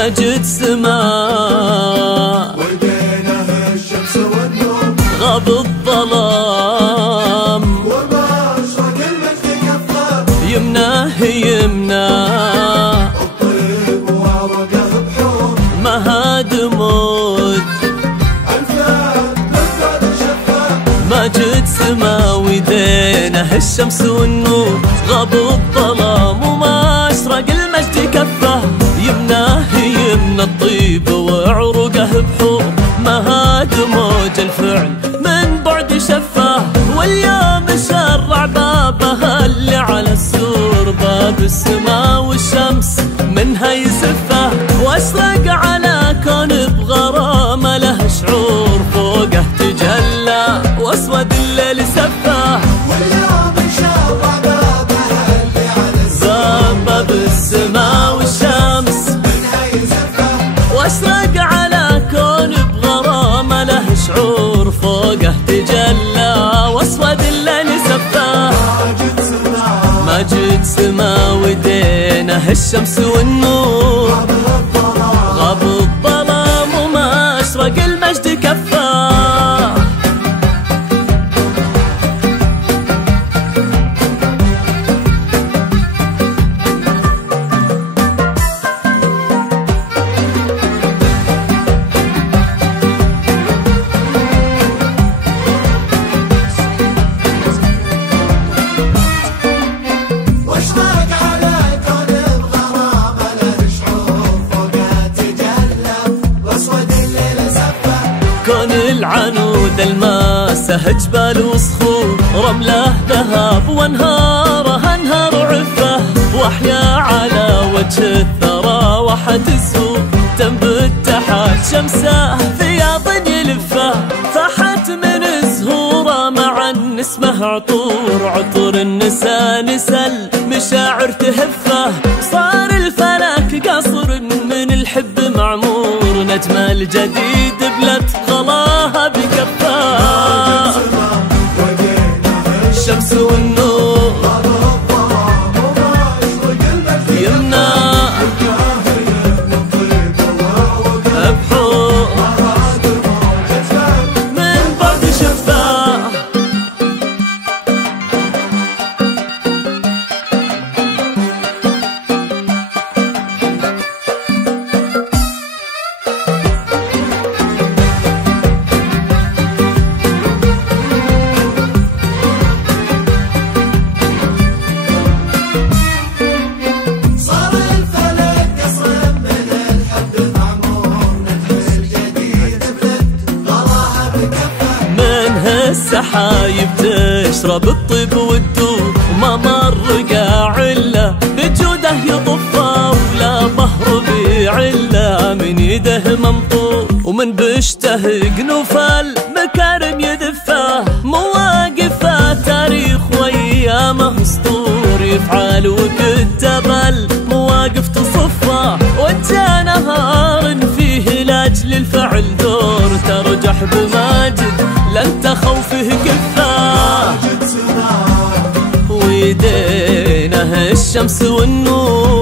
مجد سماء ودينه الشمس والنور غاب الظلام وما أشرق المجد كفاه يمناه يمناه الطيب وعرقه بحور مهاد موت أنفاد شفاه مجد سما ودينه الشمس والنور غاب الظلام وما أشرق المجد كفاه يمناه يمنى الطيب وعروقه بحور مهاد موج الفعل من بعد شفاه واليوم شرع بابها اللي على السور باب السما والشمس منها يزفه واشرق على كون بغرامه له شعور فوقه تجلى واسود الليل سفاه واليوم شرع بابها اللي على السور باب السما والشمس منها يزفه واشرق على كون بغرامه له شعور فوقه تجلى واسود الليل سفاه مجد سما ودينه الشمس والنور غاب الظلام وما أشرق المجد كفاه كون العنود الماسه جبال وصخور رمله ذهب وانهاره انهار عفه واحيا على وجه الثرى وحد السوق تنبت تحت شمسه فياض يلفه فحت من زهوره مع النسمه عطور النسا نسل مشاعر تهفه صار الفلك قصر من الحب معمور نجم الجديد بلت غلاها بكفاه الشمس والنور يمنى بحور من بعد شفاه السحايب تشرب الطيب والدور وما مر قاع الا بجوده يطفى ولا بحر بعله من يده ممطور ومن بشته قنوفال مكارم يدفاه مواقفه تاريخ وايامه اسطور يفعل وكتب المواقف تصفى وجه نهار فيه لاجل الفعل دور ترجح بماجد لن تخوفه كفاه ويدينه الشمس والنور